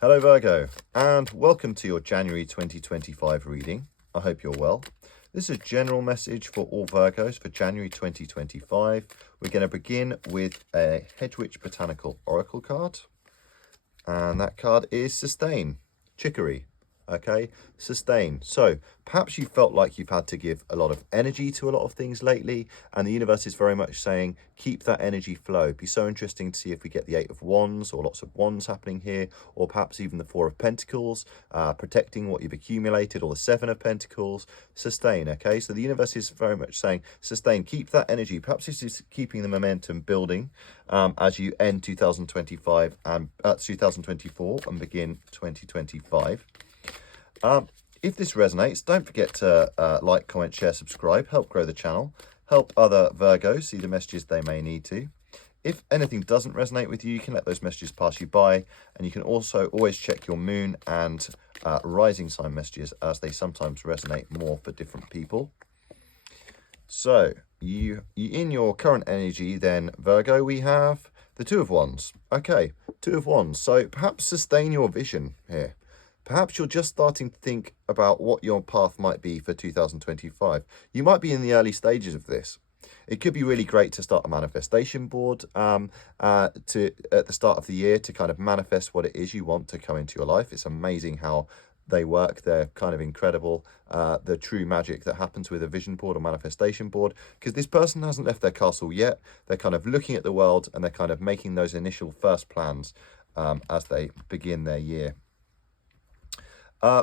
Hello Virgo, and welcome to your January 2025 reading. I hope you're well. This is a general message for all Virgos for January 2025. We're going to begin with a Hedwig Botanical Oracle card, and that card is Sustain, Chicory. Okay, sustain. So perhaps you felt like you've had to give a lot of energy to a lot of things lately, and the universe is very much saying keep that energy flow. It'd be so interesting to see if we get the Eight of Wands or lots of wands happening here, or perhaps even the Four of Pentacles, protecting what you've accumulated, or the Seven of Pentacles. Sustain. Okay, so the universe is very much saying sustain, keep that energy. Perhaps this is keeping the momentum building as you end 2025 and 2024 and begin 2025. If this resonates, don't forget to like, comment, share, subscribe, help grow the channel, help other Virgos see the messages they may need to. If anything doesn't resonate with you, you can let those messages pass you by, and you can also always check your moon and rising sign messages, as they sometimes resonate more for different people. So, you in your current energy then, Virgo, we have the Two of Wands. Okay, Two of Wands. So perhaps sustain your vision here. Perhaps you're just starting to think about what your path might be for 2025. You might be in the early stages of this. It could be really great to start a manifestation board at the start of the year to kind of manifest what it is you want to come into your life. It's amazing how they work. They're kind of incredible, the true magic that happens with a vision board or manifestation board, because this person hasn't left their castle yet. They're kind of looking at the world, and they're kind of making those initial first plans as they begin their year.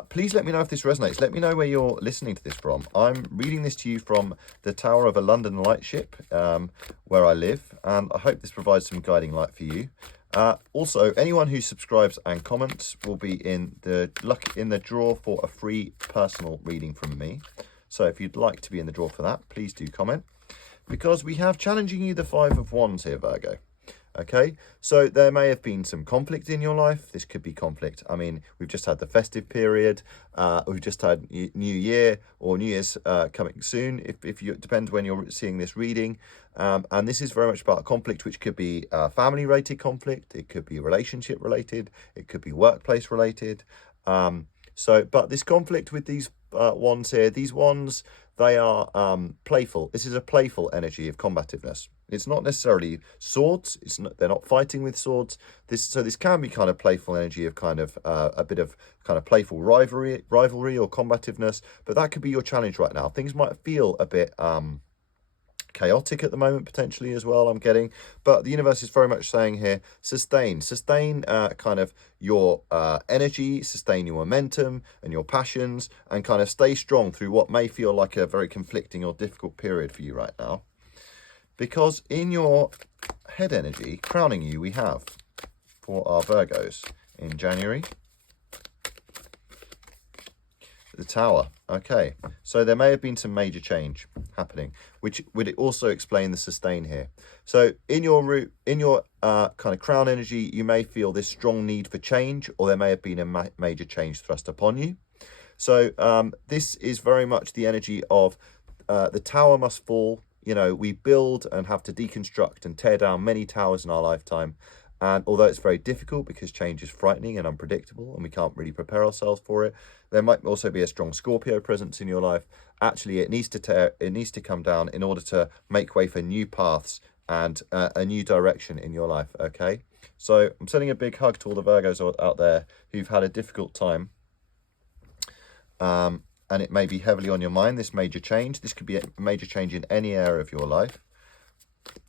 Please let me know if this resonates. Let me know where you're listening to this from. I'm reading this to you from the tower of a London lightship, where I live, and I hope this provides some guiding light for you. Also, anyone who subscribes and comments will be in the draw for a free personal reading from me. So if you'd like to be in the draw for that, please do comment, because we have challenging you the Five of Wands here, Virgo. Okay, so there may have been some conflict in your life. This could be conflict. I mean, we've just had the festive period. We've just had New Year or New Year's coming soon. If you, it depends when you're seeing this reading. And this is very much about conflict, which could be family-related conflict. It could be relationship-related. It could be workplace-related. But this conflict with these wands here, these wands, they are playful. This is a playful energy of combativeness. It's not necessarily swords. They're not fighting with swords. This can be kind of playful energy of kind of a bit of kind of playful rivalry or combativeness. But that could be your challenge right now. Things might feel a bit chaotic at the moment, potentially, as well, I'm getting. But the universe is very much saying here, sustain kind of your energy, sustain your momentum and your passions, and kind of stay strong through what may feel like a very conflicting or difficult period for you right now. Because in your head energy, crowning you, we have, for our Virgos in January, the Tower. Okay, so there may have been some major change happening, which would also explain the sustain here. So in your kind of crown energy, you may feel this strong need for change, or there may have been a major change thrust upon you. So this is very much the energy of the tower must fall. You know, we build and have to deconstruct and tear down many towers in our lifetime. And although it's very difficult because change is frightening and unpredictable and we can't really prepare ourselves for it, there might also be a strong Scorpio presence in your life. Actually, it needs to come down in order to make way for new paths and a new direction in your life, okay? So I'm sending a big hug to all the Virgos out there who've had a difficult time. And it may be heavily on your mind, this major change. This could be a major change in any area of your life.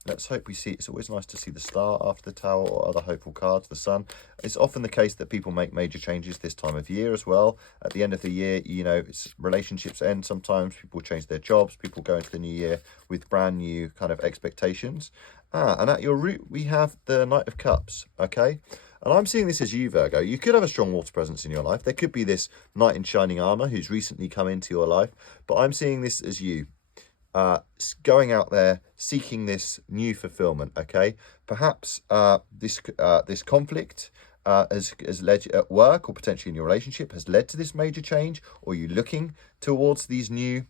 Let's hope we see. It's always nice to see the star after the tower or other hopeful cards, the sun. It's often the case that people make major changes this time of year as well. At the end of the year, you know, relationships end sometimes. People change their jobs. People go into the new year with brand new kind of expectations. And at your root, we have the Knight of Cups, okay? And I'm seeing this as you, Virgo. You could have a strong water presence in your life. There could be this knight in shining armor who's recently come into your life. But I'm seeing this as you. Going out there, seeking this new fulfillment, okay? Perhaps this conflict has led you at work, or potentially in your relationship, has led to this major change, or you looking towards these new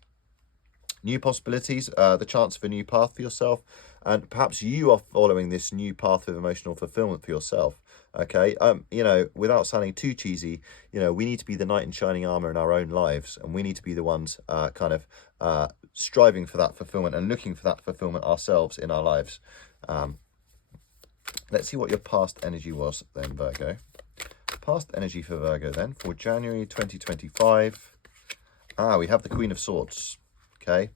possibilities, the chance of a new path for yourself. and perhaps you are following this new path of emotional fulfillment for yourself. Okay, you know, without sounding too cheesy, you know, we need to be the knight in shining armor in our own lives, and we need to be the ones kind of striving for that fulfillment and looking for that fulfillment ourselves in our lives. Let's see what your past energy was then, Virgo. Past energy for Virgo then for January 2025. We have the Queen of Swords. Okay,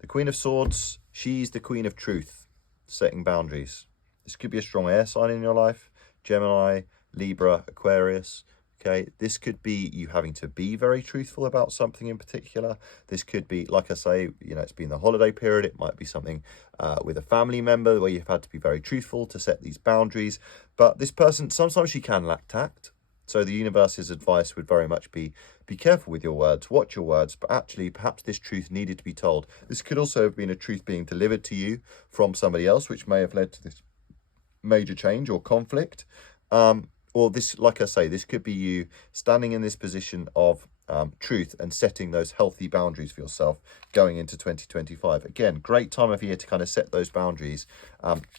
the Queen of Swords, she's the Queen of Truth, setting boundaries. This could be a strong air sign in your life, Gemini, Libra, Aquarius. Okay, this could be you having to be very truthful about something in particular. This could be, like I say, you know, it's been the holiday period. It might be something with a family member where you've had to be very truthful to set these boundaries. But this person, sometimes she can lack tact. So the universe's advice would very much be careful with your words, watch your words, but actually perhaps this truth needed to be told. This could also have been a truth being delivered to you from somebody else, which may have led to this major change or conflict. Or this, like I say, this could be you standing in this position of truth and setting those healthy boundaries for yourself going into 2025. Again, great time of year to kind of set those boundaries.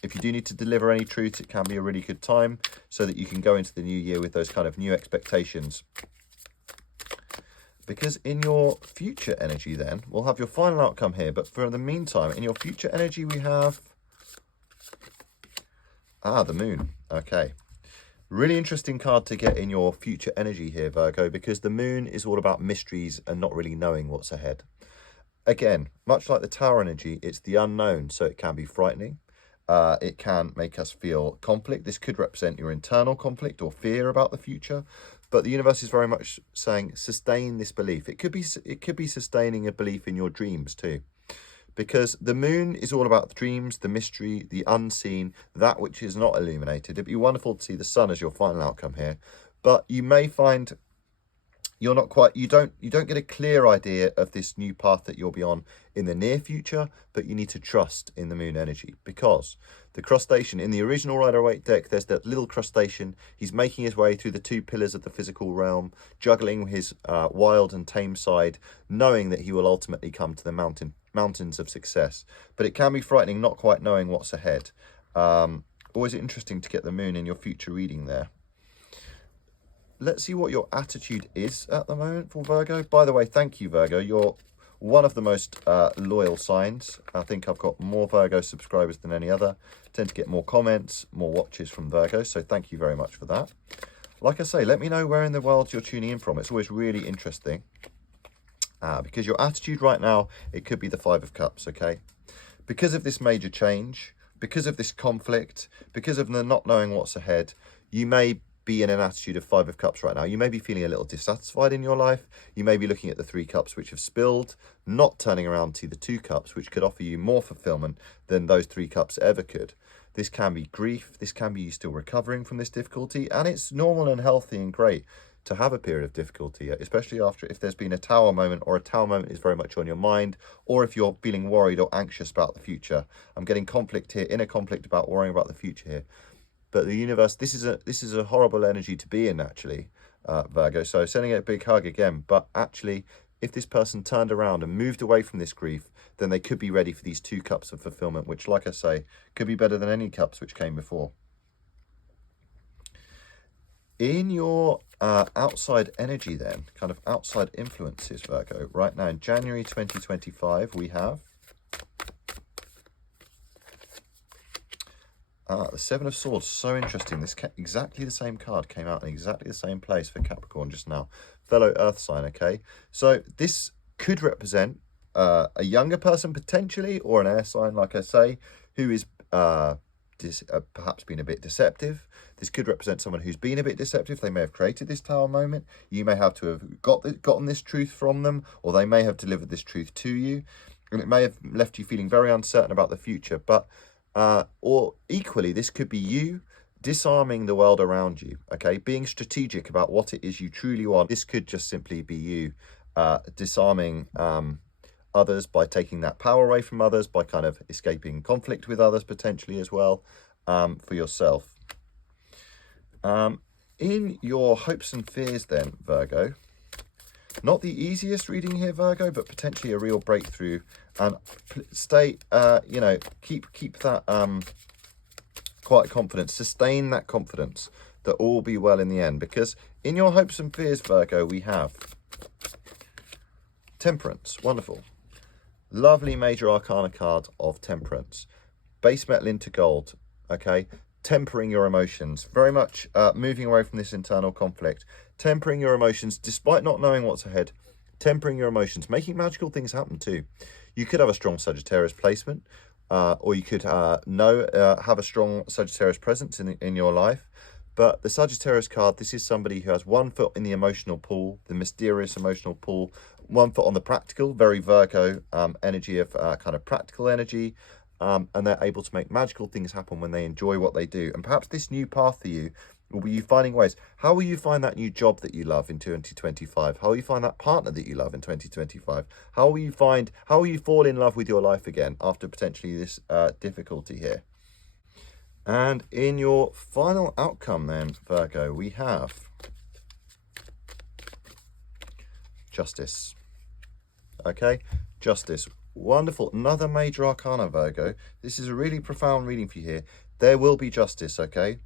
If you do need to deliver any truths, it can be a really good time so that you can go into the new year with those kind of new expectations. Because in your future energy then, we'll have your final outcome here, but for the meantime, in your future energy, we have the moon. Okay. Really interesting card to get in your future energy here, Virgo, because the moon is all about mysteries and not really knowing what's ahead. Again, much like the Tower energy, it's the unknown, so it can be frightening. It can make us feel conflict. This could represent your internal conflict or fear about the future, but the universe is very much saying sustain this belief. It could be sustaining a belief in your dreams too. Because the moon is all about the dreams, the mystery, the unseen, that which is not illuminated. It'd be wonderful to see the sun as your final outcome here, but you may find you're not quite, you don't get a clear idea of this new path that you'll be on in the near future, but you need to trust in the moon energy, because the crustacean in the original Rider-Waite deck, there's that little crustacean. He's making his way through the two pillars of the physical realm, juggling his wild and tame side, knowing that he will ultimately come to the mountains of success. But it can be frightening not quite knowing what's ahead. Always interesting to get the moon in your future reading there. Let's see what your attitude is at the moment for Virgo. By the way, thank you, Virgo. You're one of the most loyal signs. I think I've got more Virgo subscribers than any other. Tend to get more comments, more watches from Virgo. So thank you very much for that. Like I say, let me know where in the world you're tuning in from. It's always really interesting. Because your attitude right now, it could be the Five of Cups, okay? Because of this major change, because of this conflict, because of the not knowing what's ahead, you may be in an attitude of Five of Cups right now. You may be feeling a little dissatisfied in your life. You may be looking at the Three Cups which have spilled, not turning around to the Two Cups, which could offer you more fulfillment than those Three Cups ever could. This can be grief. This can be you still recovering from this difficulty, and it's normal and healthy and great to have a period of difficulty, especially after if there's been a tower moment, or a tower moment is very much on your mind, or if you're feeling worried or anxious about the future. I'm getting conflict here, inner conflict about worrying about the future here. But the universe, this is a horrible energy to be in, actually, Virgo. So sending a big hug again. But actually, if this person turned around and moved away from this grief, then they could be ready for these Two Cups of fulfillment, which, like I say, could be better than any cups which came before. In your outside energy then, kind of outside influences, Virgo, right now in January 2025, we have the Seven of Swords. So interesting. This exactly the same card came out in exactly the same place for Capricorn just now. Fellow Earth sign, okay? So this could represent a younger person potentially, or an air sign, like I say, who is perhaps been a bit deceptive. This could represent someone who's been a bit deceptive. They may have created this tower moment. You may have to have gotten this truth from them, or they may have delivered this truth to you, and it may have left you feeling very uncertain about the future. But or equally, this could be you disarming the world around you, okay? Being strategic about what it is you truly want. This could just simply be you disarming others by taking that power away from others, by kind of escaping conflict with others potentially as well, for yourself. In your hopes and fears then, Virgo, not the easiest reading here, Virgo, but potentially a real breakthrough And stay, you know, keep that quiet confidence. Sustain that confidence that all will be well in the end. Because in your hopes and fears, Virgo, we have Temperance. Wonderful. Lovely major arcana card of Temperance. Base metal into gold. Okay. Tempering your emotions. Very much moving away from this internal conflict. Tempering your emotions despite not knowing what's ahead. Tempering your emotions. Making magical things happen too. You could have a strong Sagittarius placement. Or you could have a strong Sagittarius presence in your life. But the Sagittarius card, this is somebody who has 1 foot in the emotional pool, the mysterious emotional pool, 1 foot on the practical, very Virgo energy of kind of practical energy. And they're able to make magical things happen when they enjoy what they do. And perhaps this new path for you will be you finding ways. How will you find that new job that you love in 2025? How will you find that partner that you love in 2025? How will you fall in love with your life again after potentially this difficulty here? And in your final outcome then, Virgo, we have Justice. Okay, Justice. Wonderful. Another major arcana, Virgo. This is a really profound reading for you here. There will be justice, okay?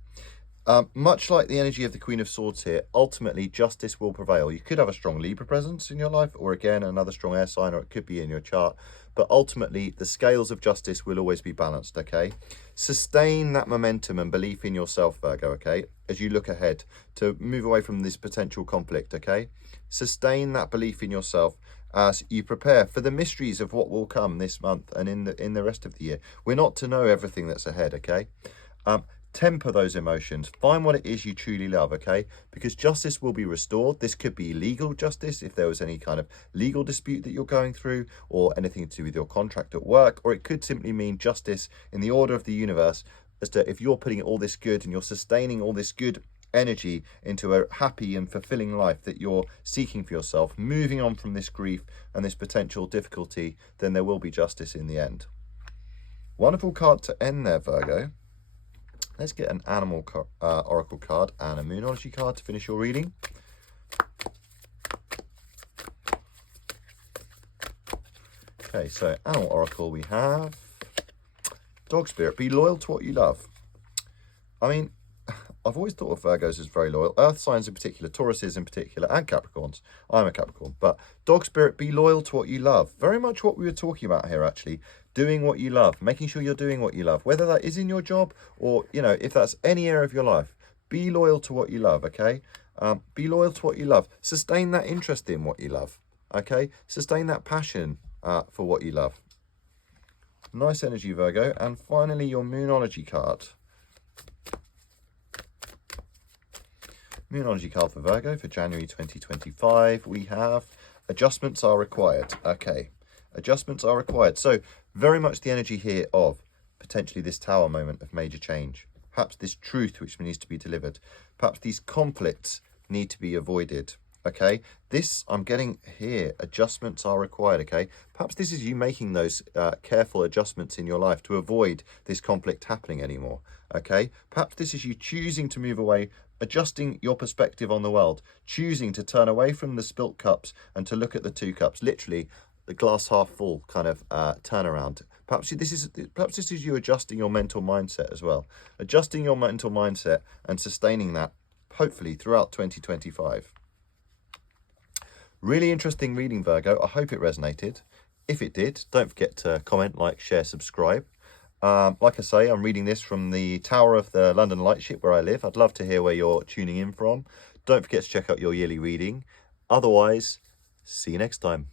Much like the energy of the Queen of Swords here, ultimately justice will prevail. You could have a strong Libra presence in your life, or again, another strong air sign, or it could be in your chart. But ultimately, the scales of justice will always be balanced, okay? Sustain that momentum and belief in yourself, Virgo, okay? As you look ahead to move away from this potential conflict, okay? Sustain that belief in yourself as you prepare for the mysteries of what will come this month and in the rest of the year. We're not to know everything that's ahead, okay? Temper those emotions. Find what it is you truly love, okay? Because justice will be restored. This could be legal justice if there was any kind of legal dispute that you're going through, or anything to do with your contract at work, or it could simply mean justice in the order of the universe as to if you're putting all this good and you're sustaining all this good energy into a happy and fulfilling life that you're seeking for yourself, moving on from this grief and this potential difficulty, then there will be justice in the end. Wonderful card to end there, Virgo. Let's get an animal oracle card and a moonology card to finish your reading. Okay, so animal oracle we have dog spirit. Be loyal to what you love. I mean, I've always thought of Virgos as very loyal. Earth signs in particular, Tauruses in particular, and Capricorns. I'm a Capricorn. But dog spirit, be loyal to what you love. Very much what we were talking about here, actually. Doing what you love. Making sure you're doing what you love. Whether that is in your job or, you know, if that's any area of your life. Be loyal to what you love, okay? Be loyal to what you love. Sustain that interest in what you love, okay? Sustain that passion for what you love. Nice energy, Virgo. And finally, your moonology card. Moonology card for Virgo for January 2025. We have adjustments are required. Okay, adjustments are required. So very much the energy here of potentially this tower moment of major change. Perhaps this truth which needs to be delivered. Perhaps these conflicts need to be avoided. Okay, this I'm getting here, adjustments are required. Okay, perhaps this is you making those careful adjustments in your life to avoid this conflict happening anymore. Okay, perhaps this is you choosing to move away, adjusting your perspective on the world, choosing to turn away from the spilt cups and to look at the 2 cups, literally the glass half full kind of turnaround. Perhaps this is you adjusting your mental mindset as well, adjusting your mental mindset and sustaining that hopefully throughout 2025. Really interesting reading, Virgo. I hope it resonated. If it did, don't forget to comment, like, share, subscribe. Like I say, I'm reading this from the tower of the London Lightship where I live. I'd love to hear where you're tuning in from. Don't forget to check out your yearly reading. Otherwise, see you next time.